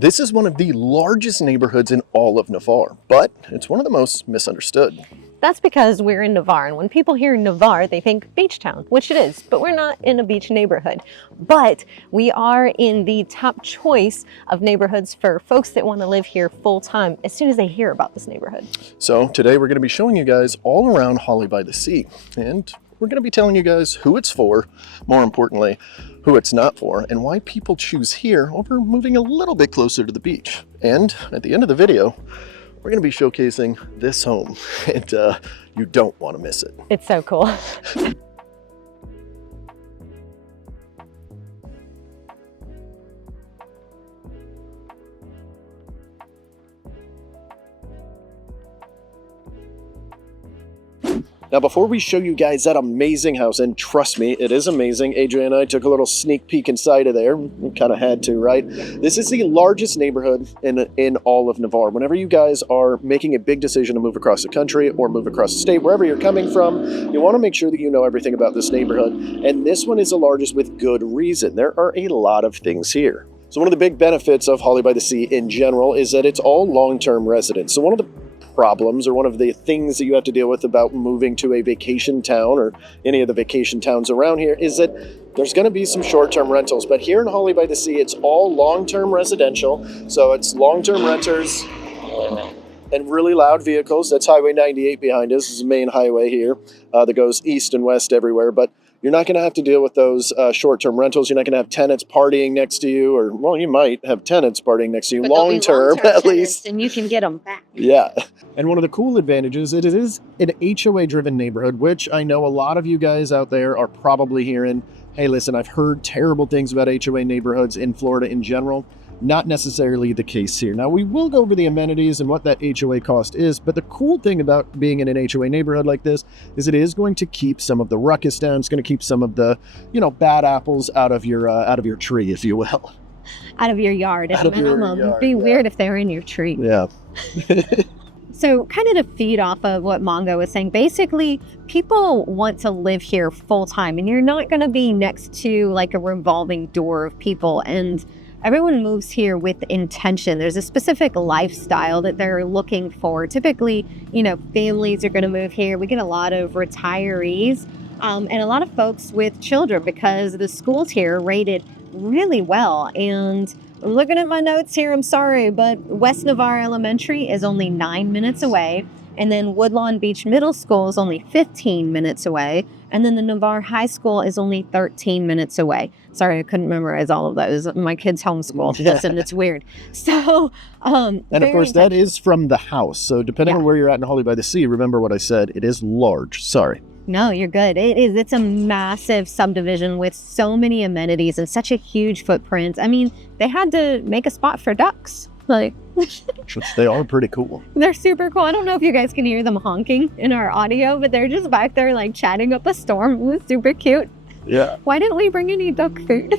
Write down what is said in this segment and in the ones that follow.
This is one of the largest neighborhoods in all of Navarre, but it's one of the most misunderstood. That's because we're in Navarre, and when people hear Navarre, they think beach town, which it is, but we're not in a beach neighborhood. But we are in the top choice of neighborhoods for folks that want to live here full time as soon as they hear about this neighborhood. So today we're going to be showing you guys all around Holley by the Sea, and we're going to be telling you guys who it's for, more importantly, who it's not for, and why people choose here over moving a little bit closer to the beach. And at the end of the video, we're going to be showcasing this home, and you don't want to miss it. It's so cool. Now, before we show you guys that amazing house, and trust me, it is amazing. AJ and I took a little sneak peek inside of there. We kind of had to, right? This is the largest neighborhood in all of Navarre. Whenever you guys are making a big decision to move across the country or move across the state, wherever you're coming from, you want to make sure that you know everything about this neighborhood. And this one is the largest with good reason. There are a lot of things here. So one of the big benefits of Holley by the Sea in general is that it's all long-term residents. So one of the problems, or one of the things that you have to deal with about moving to a vacation town or any of the vacation towns around here, is that there's going to be some short-term rentals. But here in Holley by the Sea, it's all long-term residential. So it's long-term renters and really loud vehicles. That's Highway 98 behind us. This is the main highway here that goes east and west everywhere. But you're not going to have to deal with those short-term rentals. You're not going to have tenants partying next to you, or, well, you might have tenants partying next to you, long-term at least. And you can get them back. Yeah. And one of the cool advantages, it is an HOA-driven neighborhood, which I know a lot of you guys out there are probably hearing, hey, listen, I've heard terrible things about HOA neighborhoods in Florida in general. Not necessarily the case here. Now, we will go over the amenities and what that HOA cost is, but the cool thing about being in an HOA neighborhood like this is it is going to keep some of the ruckus down. It's going to keep some of the, bad apples out of your tree, if you will. Out of your yard at minimum. It'd be weird if they were in your tree. Yeah. So kind of to feed off of what Mongo was saying, basically people want to live here full time, and you're not going to be next to like a revolving door of people, and everyone moves here with intention. There's a specific lifestyle that they're looking for. Typically, families are going to move here. We get a lot of retirees and a lot of folks with children because the schools here are rated really well. And looking at my notes here, I'm sorry, but West Navarre Elementary is only 9 minutes away. And then Woodlawn Beach Middle School is only 15 minutes away. And then the Navarre High School is only 13 minutes away. Sorry, I couldn't memorize all of those. My kids homeschool this, and it's weird. So, and of course, that is from the house. So depending on where you're at in Holley by the Sea, remember what I said, it is large. Sorry. No, you're good. It is. It's a massive subdivision with so many amenities and such a huge footprint. I mean, they had to make a spot for ducks. They are pretty cool. They're super cool. I don't know if you guys can hear them honking in our audio, but they're just back there like chatting up a storm. It was super cute. Yeah. Why didn't we bring any duck food?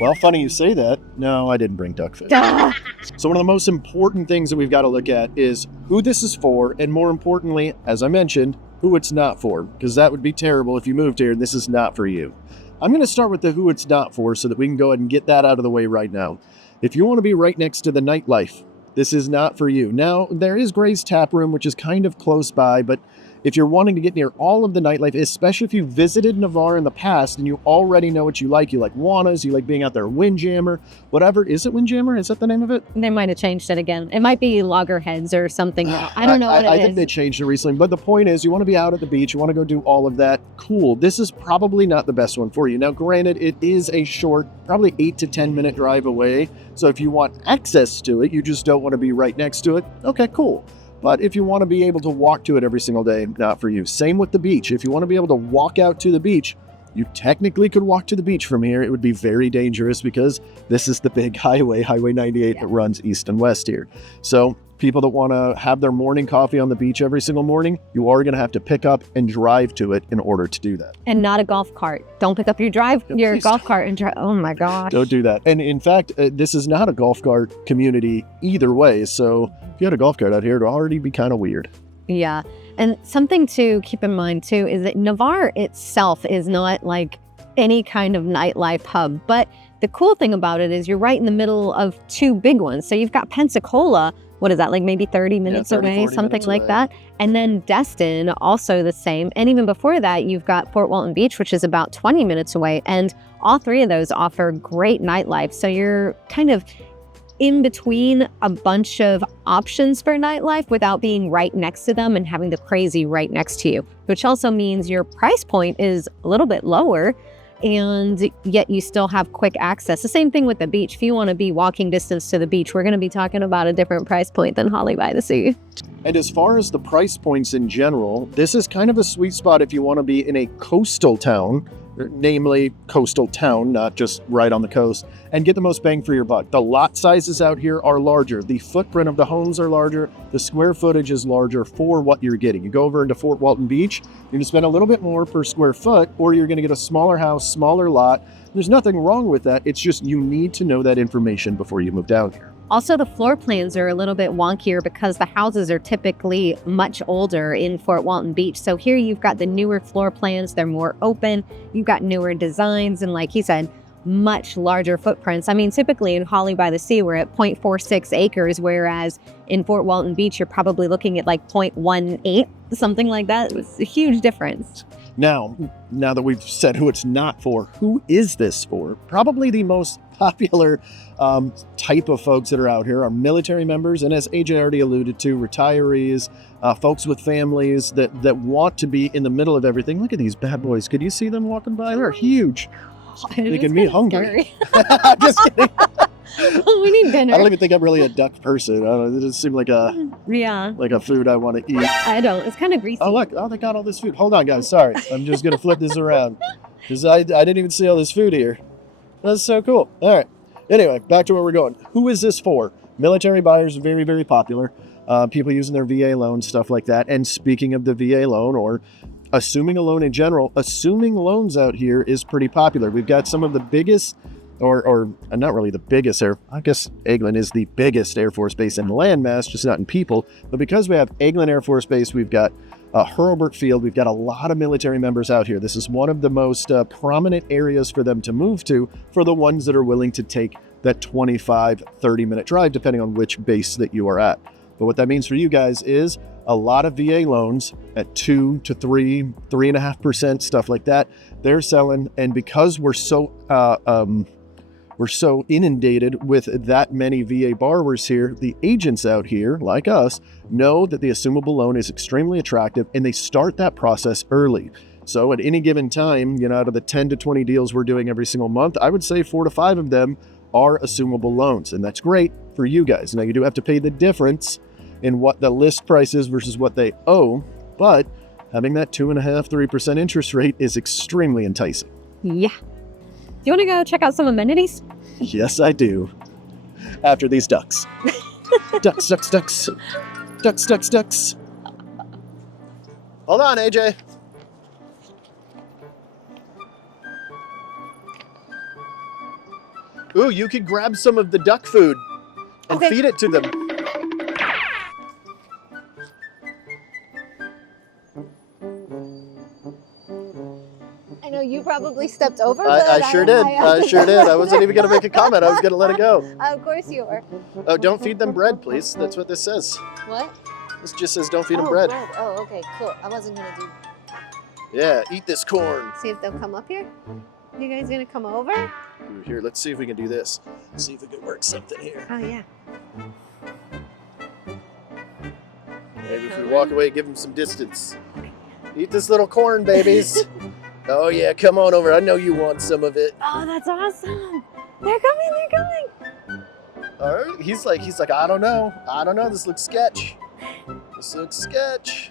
Well, funny you say that. No, I didn't bring duck food. So one of the most important things that we've got to look at is who this is for, and more importantly, as I mentioned, who it's not for, because that would be terrible if you moved here and this is not for you. I'm going to start with the who it's not for so that we can go ahead and get that out of the way right now. If you want to be right next to the nightlife, this is not for you. Now, there is Gray's Tap Room, which is kind of close by, but if you're wanting to get near all of the nightlife, especially if you visited Navarre in the past and you already know what you like Juana's, you like being out there, Windjammer, whatever. Is it Windjammer? Is that the name of it? They might have changed it again. It might be Loggerheads or something. I don't know what it is. I think they changed it recently, but the point is you want to be out at the beach, you want to go do all of that. Cool. This is probably not the best one for you. Now, granted, it is a short, probably 8 to 10 minute drive away. So if you want access to it, you just don't want to be right next to it. Okay, cool. But if you want to be able to walk to it every single day, not for you. Same with the beach. If you want to be able to walk out to the beach, you technically could walk to the beach from here. It would be very dangerous because this is the big highway, Highway 98, that runs east and west here. So people that want to have their morning coffee on the beach every single morning, you are going to have to pick up and drive to it in order to do that. And not a golf cart. Don't pick up your golf cart and drive. Oh my gosh. Don't do that. And in fact, this is not a golf cart community either way. So if you had a golf cart out here, it would already be kind of weird. Yeah. And something to keep in mind too is that Navarre itself is not like any kind of nightlife hub, but the cool thing about it is you're right in the middle of two big ones. So you've got Pensacola, what is that, like maybe 30 minutes 30, away, 40 something minutes like away. that. And then Destin, also the same. And even before that, you've got Fort Walton Beach, which is about 20 minutes away. And all three of those offer great nightlife. So you're kind of in between a bunch of options for nightlife without being right next to them and having the crazy right next to you, which also means your price point is a little bit lower, and yet you still have quick access. The same thing with the beach. If you want to be walking distance to the beach, we're going to be talking about a different price point than Holley by the Sea. And as far as the price points in general, this is kind of a sweet spot if you want to be in a coastal town, namely coastal town, not just right on the coast, and get the most bang for your buck. The lot sizes out here are larger. The footprint of the homes are larger. The square footage is larger for what you're getting. You go over into Fort Walton Beach, you're going to spend a little bit more per square foot, or you're going to get a smaller house, smaller lot. There's nothing wrong with that. It's just you need to know that information before you move down here. Also, the floor plans are a little bit wonkier because the houses are typically much older in Fort Walton Beach. So here you've got the newer floor plans. They're more open. You've got newer designs. And like he said, much larger footprints. I mean, typically in Holley by the Sea, we're at 0.46 acres, whereas in Fort Walton Beach, you're probably looking at like 0.18, something like that. It's a huge difference. Now that we've said who it's not for, who is this for? Probably the most popular type of folks that are out here are military members, and as AJ already alluded to, retirees, folks with families that want to be in the middle of everything. Look at these bad boys. Could you see them walking by? They're huge. Making me hungry. Just kidding. We need dinner. I don't even think I'm really a duck person. I don't know. It doesn't seem like a food I want to eat. I don't. It's kind of greasy. Oh, look. Oh, they got all this food. Hold on, guys. Sorry. I'm just going to flip this around because I didn't even see all this food here. That's so cool. All right. Anyway, back to where we're going. Who is this for? Military buyers are very, very popular. People using their VA loan, stuff like that. And speaking of the VA loan, or assuming a loan in general, assuming loans out here is pretty popular. We've got some of the biggest, or not really the biggest I guess Eglin is the biggest Air Force base in landmass, just not in people. But because we have Eglin Air Force Base, we've got Hurlburt Field, we've got a lot of military members out here. This is one of the most prominent areas for them to move to for the ones that are willing to take that 25, 30-minute drive, depending on which base that you are at. But what that means for you guys is a lot of VA loans at 2 to 3, 3.5%, stuff like that. They're selling, and because we're so inundated with that many VA borrowers here, the agents out here, like us, know that the assumable loan is extremely attractive, and they start that process early. So at any given time, out of the 10 to 20 deals we're doing every single month, I would say 4 to 5 of them are assumable loans, and that's great for you guys. Now, you do have to pay the difference in what the list price is versus what they owe, but having that 2.5%, 3% interest rate is extremely enticing. Yeah. Do you want to go check out some amenities? Yes, I do. After these ducks. Ducks, ducks, ducks. Ducks, ducks, ducks. Hold on, AJ. Ooh, you could grab some of the duck food and feed it to them. I know you probably stepped over. I sure did. I sure did. I wasn't even going to make a comment. I was going to let it go. Of course you were. Oh, don't feed them bread, please. That's what this says. What? This just says don't feed them bread. Oh, okay, cool. I wasn't going to do. Yeah, eat this corn. See if they'll come up here. You guys going to come over? Ooh, here, let's see if we can do this. See if we can work something here. Oh, yeah. Maybe if we walk away, give them some distance. Eat this little corn, babies. Oh, yeah, come on over. I know you want some of it. Oh, that's awesome. They're coming. All right. He's like, I don't know. This looks sketch. This looks sketch.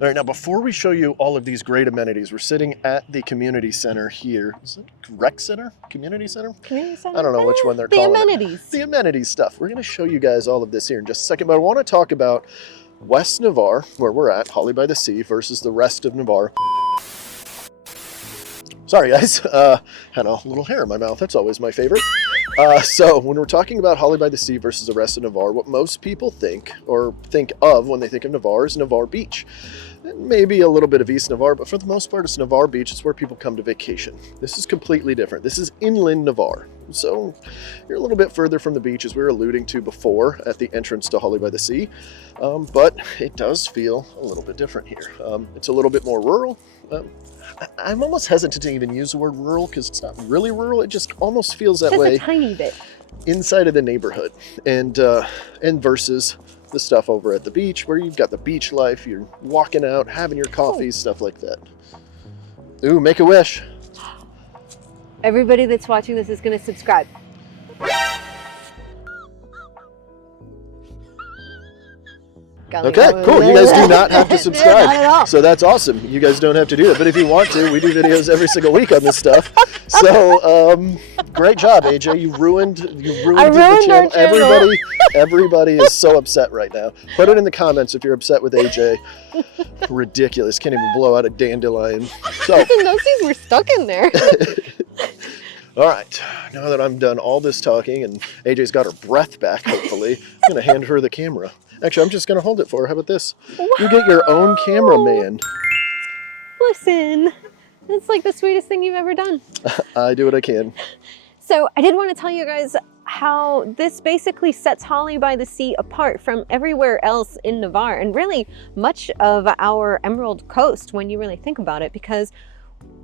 All right, now before we show you all of these great amenities, we're sitting at the community center here. Is it rec center? Community center? Community center. I don't know which one they're The calling amenities. it. The amenities stuff. We're going to show you guys all of this here in just a second, but I want to talk about West Navarre, where we're at, Holley by the Sea, versus the rest of Navarre. Sorry, guys. Had a little hair in my mouth. That's always my favorite. So when we're talking about Holley by the Sea versus the rest of Navarre, what most people think or think of when they think of Navarre is Navarre Beach. Maybe a little bit of East Navarre, but for the most part, it's Navarre Beach. It's where people come to vacation. This is completely different. This is inland Navarre. So you're a little bit further from the beach, as we were alluding to before at the entrance to Holley by the Sea. But it does feel a little bit different here. It's a little bit more rural. I'm almost hesitant to even use the word rural because it's not really rural. It just almost feels that way. Just a tiny bit. Inside of the neighborhood, and versus the stuff over at the beach where you've got the beach life, you're walking out, having your coffees, stuff like that. Ooh, make a wish. Everybody that's watching this is going to subscribe. Okay, cool. You guys do not have to subscribe. Not at all. So that's awesome. You guys don't have to do that. But if you want to, we do videos every single week on this stuff. So great job, AJ. You ruined the channel. our channel. Everybody is so upset right now. Put it in the comments if you're upset with AJ. Ridiculous. Can't even blow out a dandelion. So Listen, those things were stuck in there. all right, now that I'm done all this talking and AJ's got her breath back, hopefully, I'm going to hand her the camera. Actually, I'm just going to hold it for her. How about this? You get your own cameraman. Listen, that's like the sweetest thing you've ever done. I do what I can. So I did want to tell you guys how this basically sets Holley by the Sea apart from everywhere else in Navarre, and really much of our Emerald Coast when you really think about it, because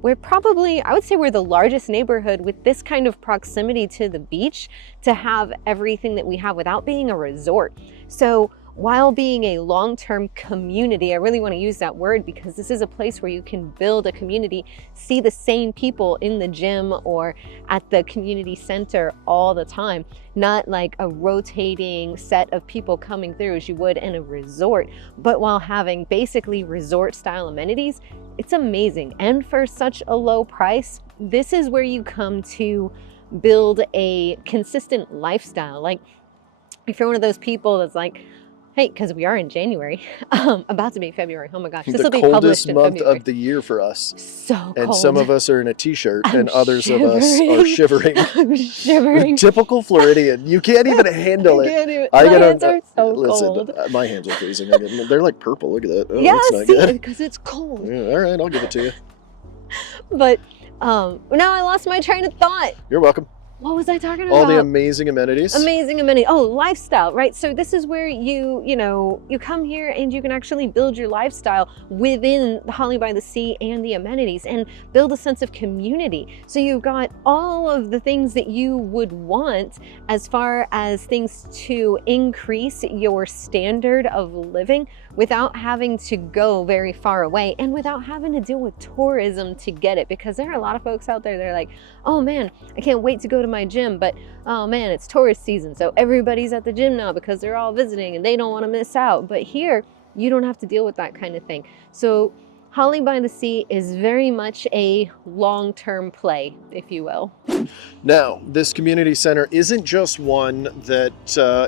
we're probably, I would say we're the largest neighborhood with this kind of proximity to the beach to have everything that we have without being a resort. So while being a long-term community, I really want to use that word because this is a place where you can build a community, see the same people in the gym or at the community center all the time, not like a rotating set of people coming through as you would in a resort, but while having basically resort style amenities. It's amazing. And for such a low price, this is where you come to build a consistent lifestyle. Like if you're one of those people that's like, hey, because we are in January, about to be February. Oh my gosh, this will be published in coldest month February. of the year for us. So cold. And some of us are in a t-shirt and others shivering. of us are shivering. I'm shivering. Typical Floridian. You can't even handle it. My hands are so listen, cold. My hands are freezing. They're like purple. Look at that. Oh, Yeah, that's not see, good. because it's cold. Yeah, all right, I'll give it to you. But now I lost my train of thought. You're welcome. What was I talking about? All the amazing amenities. Amazing amenity. Oh, lifestyle, right? So this is where you come here and you can actually build your lifestyle within the Holley by the Sea and the amenities and build a sense of community. So you've got all of the things that you would want as far as things to increase your standard of living without having to go very far away and without having to deal with tourism to get it, because there are a lot of folks out there that are like, oh man, I can't wait to go to my gym, but oh man, it's tourist season, so everybody's at the gym now because they're all visiting and they don't want to miss out. But here, you don't have to deal with that kind of thing. So Holley by the Sea is very much a long-term play, if you will. Now, this community center isn't just one that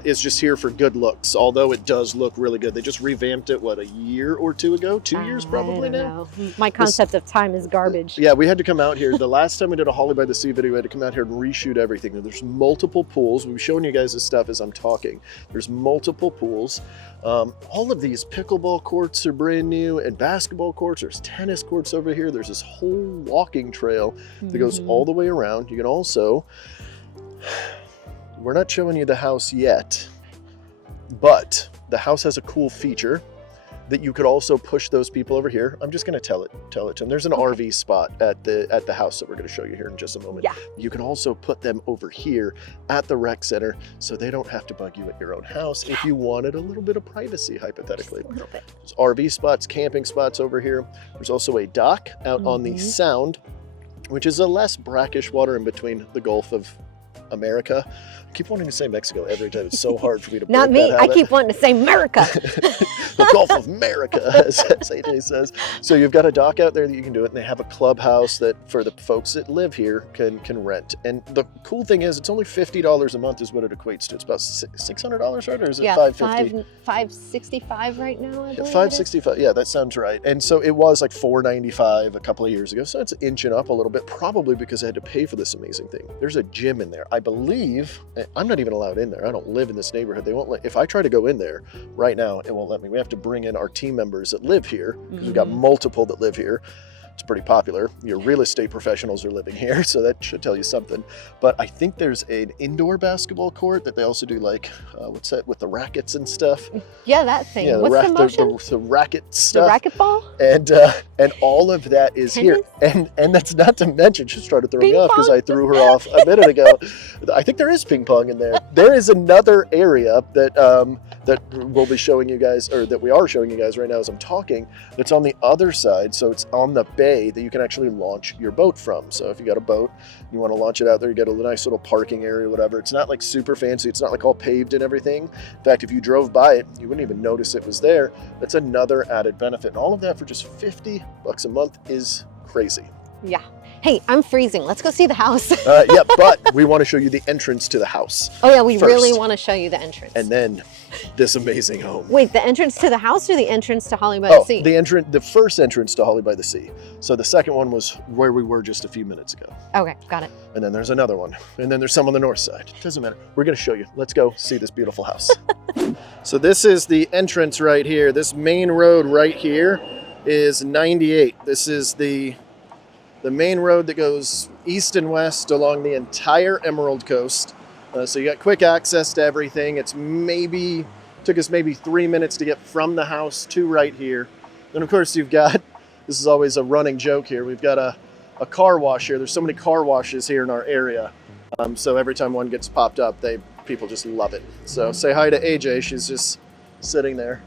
is just here for good looks, although it does look really good. They just revamped it, what, a year or two ago? 2 years probably now? My concept of time is garbage. Yeah, we had to come out here. The last time we did a Holley by the Sea video, we had to come out here and reshoot everything. There's multiple pools. We've shown you guys this stuff as I'm talking. There's multiple pools. All of these pickleball courts are brand new, and basketball courts. There's tennis courts over here. There's this whole walking trail that goes all the way around. You can also, we're not showing you the house yet, but the house has a cool feature that you could also push those people over here. I'm just going to tell it to them. There's an RV spot at the house that we're going to show you here in just a moment. Yeah. You can also put them over here at the rec center so they don't have to bug you at your own house if you wanted a little bit of privacy, hypothetically. Just a little bit. There's RV spots, camping spots over here. There's also a dock out on the Sound, which is a less brackish water in between the Gulf of America. I keep wanting to say Mexico every time. It's so hard for me to Not break me. that I habit. keep wanting to say America. The Gulf of America, as AJ says. So you've got a dock out there that you can do it, and they have a clubhouse that for the folks that live here can rent. And the cool thing is, it's only $50 a month is what it equates to. It's about $600, right? Or is it $550? $565 right now, I believe. $565, yeah, that sounds right. And so it was like $495 a couple of years ago. So it's inching up a little bit, probably because I had to pay for this amazing thing. There's a gym in there. I believe, I'm not even allowed in there. I don't live in this neighborhood. They won't let, if I try to go in there right now, it won't let me. We have to bring in our team members that live here, because we've got multiple that live here. It's pretty popular. Your real estate professionals are living here, so that should tell you something. But I think there's an indoor basketball court that they also do, like, what's that, with the rackets and stuff? Yeah, that thing. Yeah, What's the motion? The racket stuff. The racquetball? And all of that is Tennis? here. And that's not to mention, she started throwing me Ping off because pong? I threw her off a minute ago. I think there is ping pong in there. There is another area that that we'll be showing you guys, or that we are showing you guys right now as I'm talking, that's on the other side. So it's on the bay that you can actually launch your boat from. So if you got a boat, you want to launch it out there, you get a nice little parking area, whatever. It's not like super fancy. It's not like all paved and everything. In fact, if you drove by it, you wouldn't even notice it was there. That's another added benefit. And all of that for just $50 a month is crazy. Yeah. Hey, I'm freezing. Let's go see the house. Yeah, but we want to show you the entrance to the house. Oh yeah, we first. really want to show you the entrance. And then this amazing home. Wait, the entrance to the house or the entrance to Holley by the Sea? The first entrance to Holley by the Sea. So the second one was where we were just a few minutes ago. Okay, got it. And then there's another one. And then there's some on the north side. Doesn't matter. We're going to show you. Let's go see this beautiful house. So this is the entrance right here. This main road right here is 98. This is the main road that goes east and west along the entire Emerald Coast. So you got quick access to everything. Took us maybe 3 minutes to get from the house to right here. Then of course you've got, this is always a running joke here, we've got a car wash here. There's so many car washes here in our area. So every time one gets popped up, people just love it. So say hi to AJ, she's just sitting there.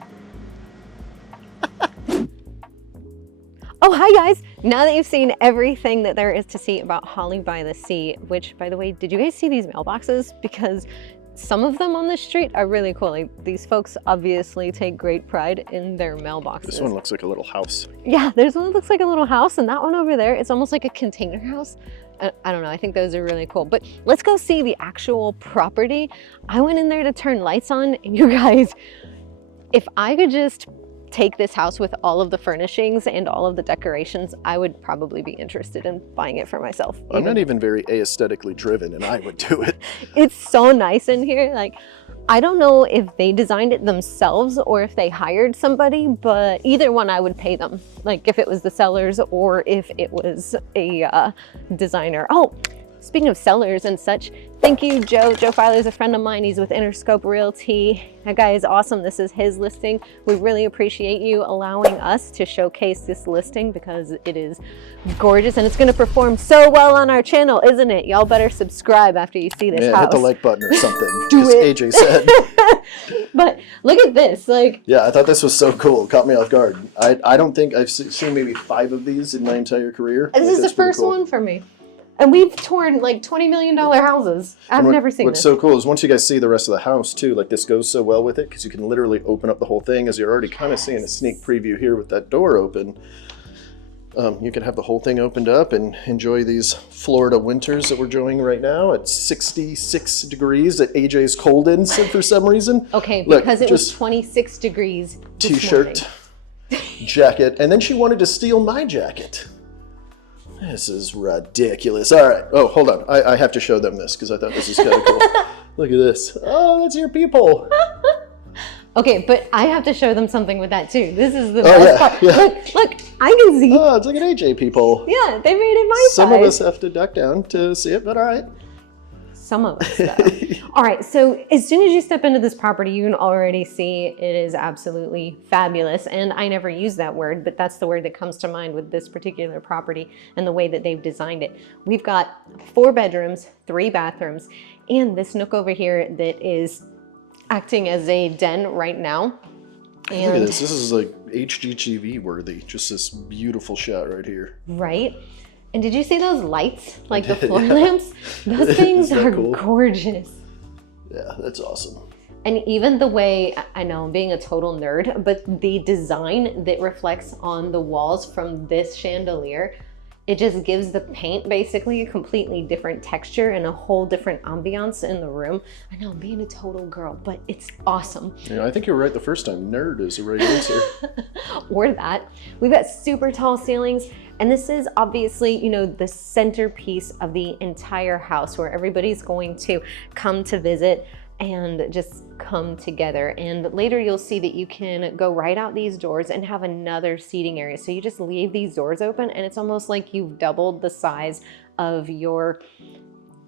Oh, hi guys. Now that you've seen everything that there is to see about Holley by the Sea, which by the way, did you guys see these mailboxes? Because some of them on the street are really cool. Like, these folks obviously take great pride in their mailboxes. This one looks like a little house. Yeah, there's one that looks like a little house, and that one over there, it's almost like a container house. I don't know, I think those are really cool. But let's go see the actual property. I went in there to turn lights on, and you guys, if I could just take this house with all of the furnishings and all of the decorations, I would probably be interested in buying it for myself. I'm not even very aesthetically driven, and I would do it. It's so nice in here. Like, I don't know if they designed it themselves or if they hired somebody, but either one I would pay them. Like if it was the sellers or if it was a designer. Oh, speaking of sellers and such, thank you, Joe. Joe Filer's a friend of mine. He's with Interscope Realty. That guy is awesome. This is his listing. We really appreciate you allowing us to showcase this listing because it is gorgeous and it's going to perform so well on our channel, isn't it? Y'all better subscribe after you see this house. Hit the like button or something. Do it. AJ said. But look at this. Like, yeah, I thought this was so cool. It caught me off guard. I don't think I've seen maybe 5 of these in my entire career. This is the first one for me. And we've torn like $20 million houses. I've never seen What's this. so cool is once you guys see the rest of the house too, like this goes so well with it because you can literally open up the whole thing, as you're already kind of seeing a sneak preview here with that door open. You can have the whole thing opened up and enjoy these Florida winters that we're enjoying right now at 66 degrees that AJ's cold in for some reason. Okay, Look, because it was just 26 degrees this T-shirt, jacket, and then she wanted to steal my jacket. This is ridiculous. All right. Oh, hold on. I have to show them this because I thought this was kind of cool. Look at this. Oh, that's your people. Okay, but I have to show them something with that too. This is the best part. Yeah. Look, I can see. Oh, it's like an AJ people. Yeah, they made it my size. Some of us have to duck down to see it, but all right. Some of us, though. All right, so as soon as you step into this property, you can already see it is absolutely fabulous. And I never use that word, but that's the word that comes to mind with this particular property and the way that they've designed it. We've got 4 bedrooms, 3 bathrooms, and this nook over here that is acting as a den right now. And look at this. This is like HGTV worthy. Just this beautiful shot right here. Right? And did you see those lights? Like the floor lamps? Those things are cool? gorgeous. Yeah, that's awesome. And even the way, I know I'm being a total nerd, but the design that reflects on the walls from this chandelier, it just gives the paint basically a completely different texture and a whole different ambiance in the room. I know I'm being a total girl, but it's awesome. Yeah, I think you were right the first time. Nerd is the right answer. Or that. We've got super tall ceilings, and this is obviously, you know, the centerpiece of the entire house where everybody's going to come to visit and just come together. And later you'll see that you can go right out these doors and have another seating area. So you just leave these doors open and it's almost like you've doubled the size of your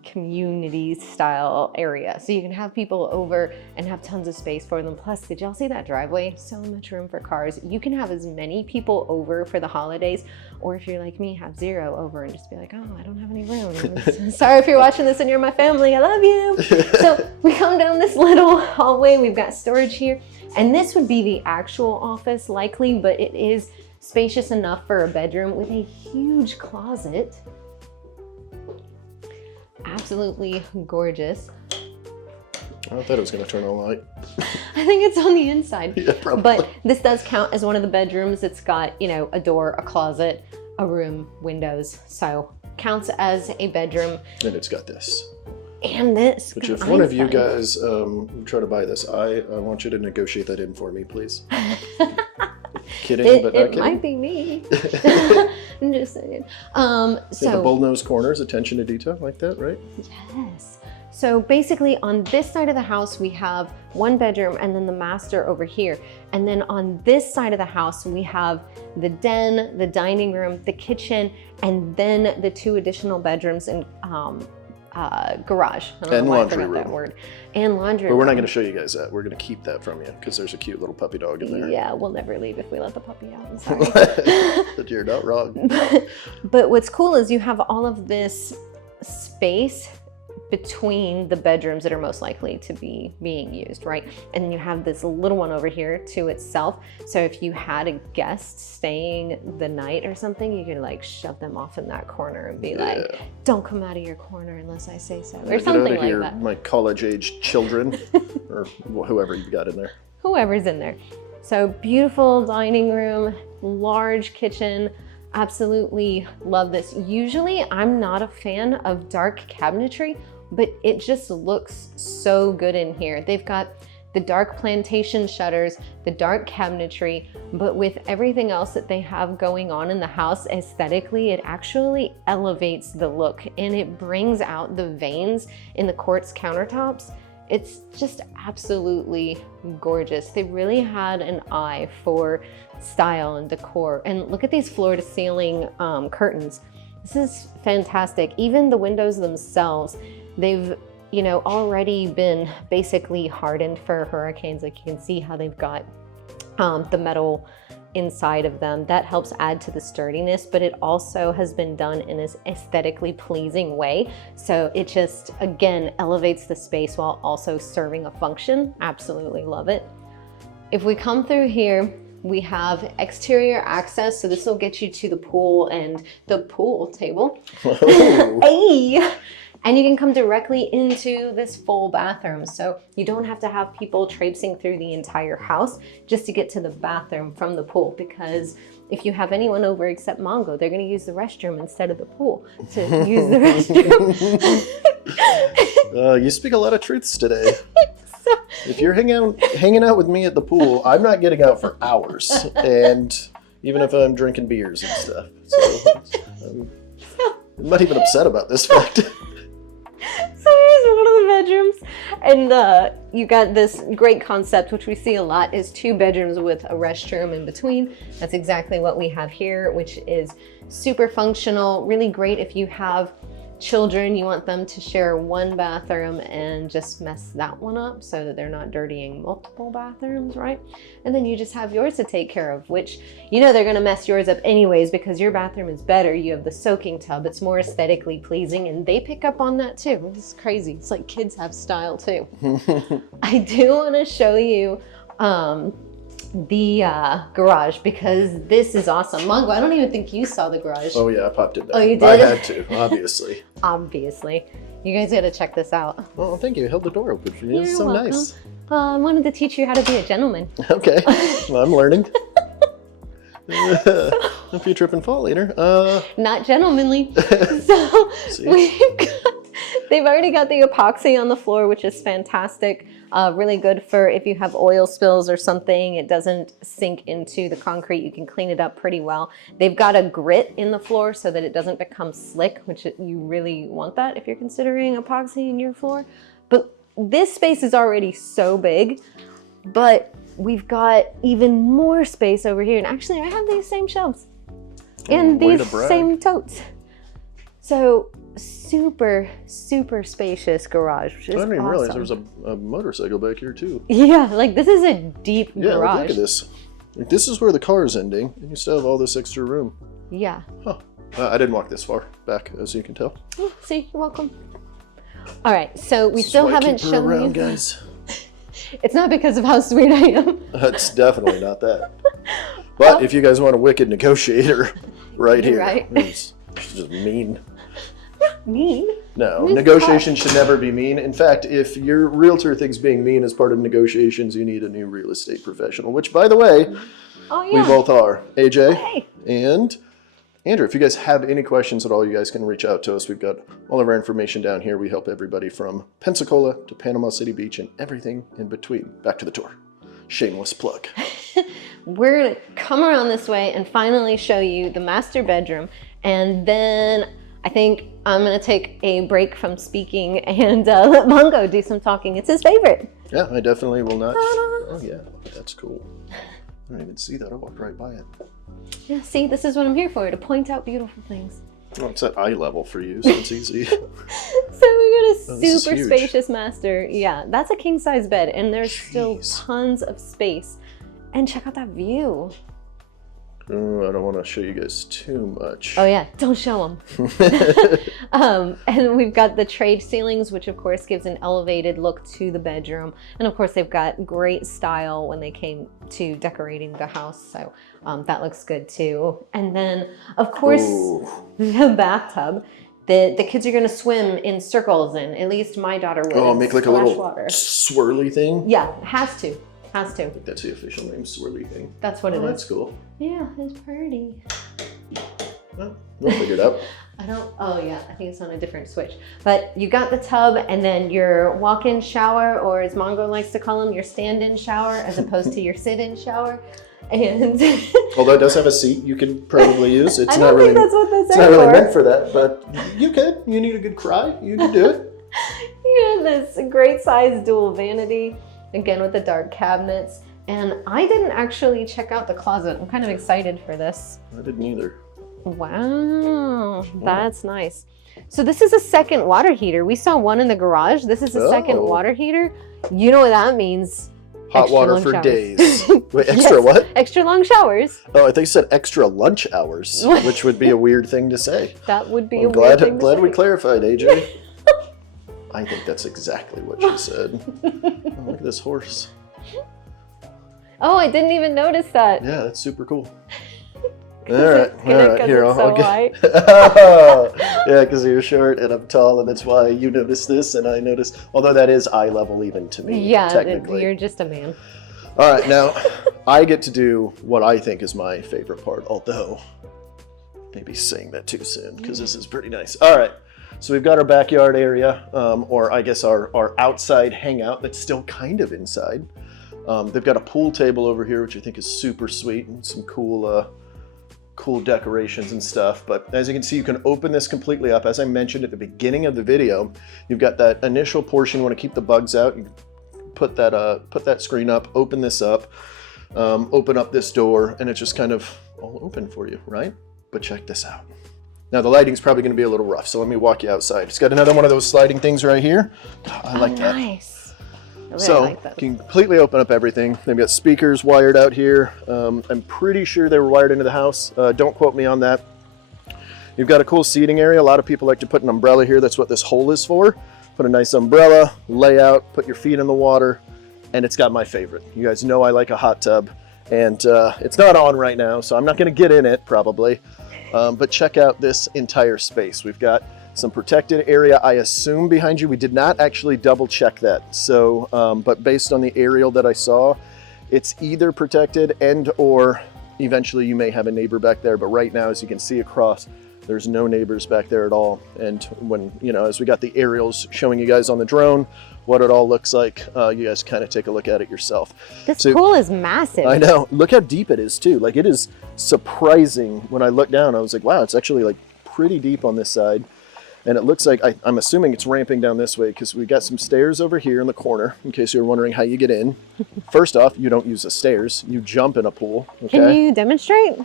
community style area. So you can have people over and have tons of space for them. Plus, did y'all see that driveway? So much room for cars. You can have as many people over for the holidays, or if you're like me, have 0 over and just be like, oh, I don't have any room. Sorry if you're watching this and you're my family, I love you. So we come down this little hallway, we've got storage here, and this would be the actual office likely, but it is spacious enough for a bedroom with a huge closet. Absolutely gorgeous. I thought it was going to turn on a light. I think it's on the inside. Yeah, probably. But this does count as one of the bedrooms. It's got, you know, a door, a closet, a room, windows. So counts as a bedroom. And it's got this. And this. Which if one of you guys try to buy this, I want you to negotiate that in for me, please. Kidding, but not it kidding. might be me. I'm just saying. Yeah, the bull-nosed corners, attention to detail like that, right? Yes. So basically on this side of the house, we have one bedroom and then the master over here. And then on this side of the house, we have the den, the dining room, the kitchen, and then the 2 additional bedrooms and garage. I don't And know why I laundry forgot that room. word. And laundry But we're not room. going to show you guys that. We're going to keep that from you because there's a cute little puppy dog in there. Yeah, we'll never leave if we let the puppy out. I'm sorry. But you're not wrong. But what's cool is you have all of this space between the bedrooms that are most likely to be being used, right? And then you have this little one over here to itself. So if you had a guest staying the night or something, you could like shove them off in that corner and be like, don't come out of your corner unless I say so, or Get something out of like here, that. my college-age children, or whoever you've got in there. Whoever's in there. So beautiful dining room, large kitchen. Absolutely love this. Usually I'm not a fan of dark cabinetry, but it just looks so good in here. They've got the dark plantation shutters, the dark cabinetry, but with everything else that they have going on in the house aesthetically, it actually elevates the look and it brings out the veins in the quartz countertops. It's just absolutely gorgeous. They really had an eye for style and decor. And look at these floor to ceiling curtains. This is fantastic. Even the windows themselves, they've, you know, already been basically hardened for hurricanes. Like you can see how they've got the metal inside of them. That helps add to the sturdiness, but it also has been done in an aesthetically pleasing way. So it just, again, elevates the space while also serving a function. Absolutely love it. If we come through here, we have exterior access. So this will get you to the pool and the pool table. Hey! And you can come directly into this full bathroom. So you don't have to have people traipsing through the entire house just to get to the bathroom from the pool. Because if you have anyone over except Mongo, they're gonna use the restroom instead of the pool to use the restroom. You speak a lot of truths today. If you're hanging out with me at the pool, I'm not getting out for hours. And even if I'm drinking beers and stuff. So I'm not even upset about this fact. So here's one of the bedrooms, and you got this great concept, which we see a lot, is 2 bedrooms with a restroom in between. That's exactly what we have here, which is super functional, really great if you have children, you want them to share one bathroom and just mess that one up so that they're not dirtying multiple bathrooms, right? And then you just have yours to take care of, which, you know, they're gonna mess yours up anyways because your bathroom is better. You have the soaking tub, it's more aesthetically pleasing, and they pick up on that too. It's crazy. It's like kids have style too. I do wanna show you the garage because this is awesome. Mongo, I don't even think you saw the garage. Oh yeah, I popped it down. Oh, you did? I had to, obviously. Obviously. You guys gotta check this out. Oh, thank you. I held the door open for you. You're It's so welcome. nice. I wanted to teach you how to be a gentleman. Okay, well, I'm learning. Don't be a trip and fall later. Not gentlemanly. So they've already got the epoxy on the floor, which is fantastic. Really good for if you have oil spills or something. It doesn't sink into the concrete. You can clean it up pretty well. They've got a grit in the floor so that it doesn't become slick, which you really want that if you're considering epoxy in your floor. But this space is already so big, but we've got even more space over here. And actually, I have these same shelves and these same totes. So super, super spacious garage, which is awesome. I didn't even realize there was a motorcycle back here too. Yeah, like this is a deep garage. Look at this. Like, this is where the car is ending, and you still have all this extra room. Yeah. Huh. I didn't walk this far back, as you can tell. Oh, see, you're welcome. All right, so we still haven't shown around, you. Guys. It's not because of how sweet I am. It's definitely not that. But if you guys want a wicked negotiator, right here. Right. It's just mean. Mean? No, negotiation should never be mean. In fact, if your realtor thinks being mean is part of negotiations, you need a new real estate professional, which, by the way, we both are. AJ and Andrew, if you guys have any questions at all, you guys can reach out to us. We've got all of our information down here. We help everybody from Pensacola to Panama City Beach and everything in between. Back to the tour. Shameless plug. We're going to come around this way and finally show you the master bedroom. And then I think I'm going to take a break from speaking and let Mongo do some talking. It's his favorite. Yeah, I definitely will not. Oh, yeah, that's cool. I didn't even see that. I walked right by it. Yeah, see, this is what I'm here for, to point out beautiful things. Well, it's at eye level for you, so it's easy. So we got a super spacious master. Yeah, that's a king size bed, and there's still tons of space. And check out that view. Oh, I don't want to show you guys too much. Oh yeah, don't show them. And we've got the trade ceilings, which of course gives an elevated look to the bedroom. And of course they've got great style when they came to decorating the house. So that looks good too. And then of course the bathtub. The kids are gonna swim in circles in. At least my daughter will. Oh, make like a little swirly thing? Yeah, has to. Has to. I think that's the official name, swirly thing. That's what it is. That's cool. Yeah, it's pretty. Well, we'll figure it out. Oh yeah, I think it's on a different switch. But you got the tub and then your walk-in shower, or as Mongo likes to call them, your stand-in shower, as opposed to your sit-in shower. And although it does have a seat you could probably use. It's I not don't really, think that's what that's it's not really meant for that, but you could. You need a good cry, you can do it. You have this great size dual vanity, again with the dark cabinets. And I didn't actually check out the closet. I'm kind of excited for this. I didn't either. Wow, that's nice. So this is a second water heater. We saw one in the garage. This is a second water heater. You know what that means? Hot water for days. Wait, extra what? Extra long showers. Oh, I think you said extra lunch hours, which would be a weird thing to say. That would be a weird thing to say. Glad we clarified, AJ. I think that's exactly what she said. Oh, look at this horse. Oh, I didn't even notice that. Yeah, that's super cool. All right, here, I'll get. Yeah, because you're short and I'm tall, and that's why you notice this and I notice. Although that is eye level even to me. Yeah, technically. You're just a man. All right, now I get to do what I think is my favorite part. Although maybe saying that too soon because this is pretty nice. All right, so we've got our backyard area, or I guess our outside hangout that's still kind of inside. They've got a pool table over here, which I think is super sweet, and some cool decorations and stuff. But as you can see, you can open this completely up. As I mentioned at the beginning of the video, you've got that initial portion. You want to keep the bugs out. You put that screen up, open this up, open up this door, and it's just kind of all open for you, right? But check this out. Now the lighting's probably going to be a little rough, so let me walk you outside. It's got another one of those sliding things right here. I like that. Nice. Really So like that. you can completely open up everything. They've got speakers wired out here. I'm pretty sure they were wired into the house. Don't quote me on that. You've got a cool seating area. A lot of people like to put an umbrella here. That's what this hole is for. Put a nice umbrella, lay out, put your feet in the water, and it's got my favorite. You guys know I like a hot tub, and it's not on right now, so I'm not gonna get in it probably. But check out this entire space. We've got some protected area, I assume, behind you. We did not actually double check that. So, but based on the aerial that I saw, it's either protected and or eventually you may have a neighbor back there. But right now, as you can see across, there's no neighbors back there at all. And when, you know, as we got the aerials showing you guys on the drone, what it all looks like, you guys kind of take a look at it yourself. This pool is massive. I know. Look how deep it is too. Like, it is surprising. When I looked down, I was like, wow, it's actually like pretty deep on this side. And it looks like, I'm assuming it's ramping down this way because we got some stairs over here in the corner, in case you're wondering how you get in. First off, you don't use the stairs. You jump in a pool. Okay? Can you demonstrate?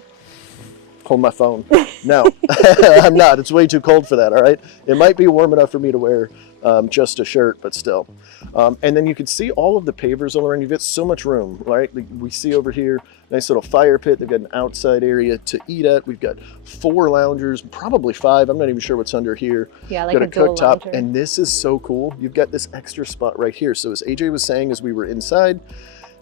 Hold my phone. No, I'm not. It's way too cold for that, all right? It might be warm enough for me to wear just a shirt, but still. And then you can see all of the pavers all around. You've got so much room, right? Like we see over here, nice little fire pit. They've got an outside area to eat at. We've got 4 loungers, probably 5. I'm not even sure what's under here. Yeah, like got a dual cooktop, lounger. and this is so cool. You've got this extra spot right here. So as AJ was saying, as we were inside,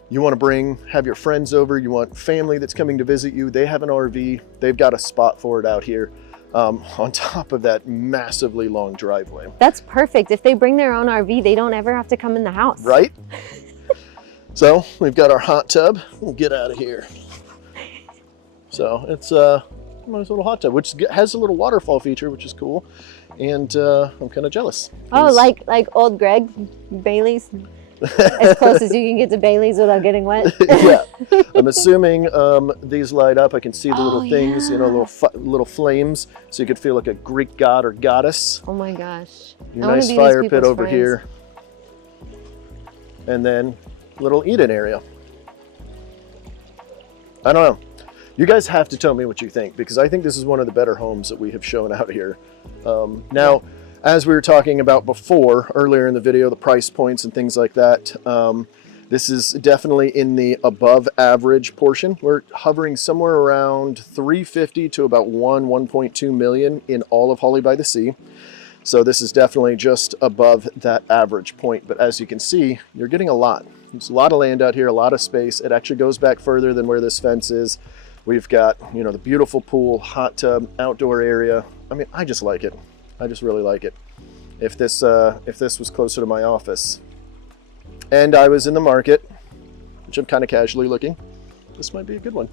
you want to have your friends over, you want family that's coming to visit you, they have an RV, they've got a spot for it out here on top of that massively long driveway. That's perfect. If they bring their own RV, they don't ever have to come in the house. Right? So we've got our hot tub. We'll get out of here. So it's a nice little hot tub, which has a little waterfall feature, which is cool. And I'm kind of jealous. Oh, like old Greg, Bailey's? As close as you can get to Bailey's without getting wet. Yeah, I'm assuming these light up. I can see the little things, yeah. you know, little flames, so you could feel like a Greek god or goddess. Oh my gosh. Your nice fire pit over here. And then little eat-in area. I don't know. You guys have to tell me what you think, because I think this is one of the better homes that we have shown out here. Now, as we were talking about earlier in the video, the price points and things like that, this is definitely in the above average portion. We're hovering somewhere around 350 to about 1.2 million in all of Holley by the Sea. So this is definitely just above that average point. But as you can see, you're getting a lot. There's a lot of land out here, a lot of space. It actually goes back further than where this fence is. We've got, you know, the beautiful pool, hot tub, outdoor area. I mean, I just like it. I just really like it. If this was closer to my office and I was in the market, which I'm kind of casually looking, this might be a good one.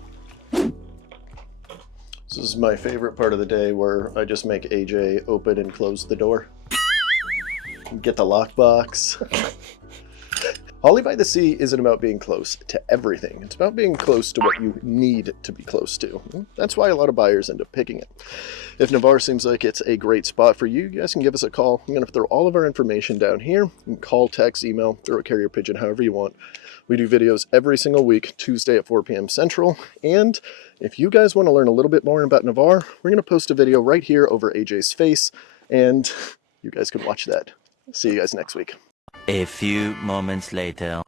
This is my favorite part of the day, where I just make AJ open and close the door. Get the lockbox. Holley by the Sea isn't about being close to everything. It's about being close to what you need to be close to. That's why a lot of buyers end up picking it. If Navarre seems like it's a great spot for you, you guys can give us a call. I'm going to throw all of our information down here. You can call, text, email, throw a carrier pigeon, however you want. We do videos every single week, Tuesday at 4 p.m. Central. And if you guys want to learn a little bit more about Navarre, we're going to post a video right here over AJ's face, and you guys can watch that. See you guys next week. A few moments later.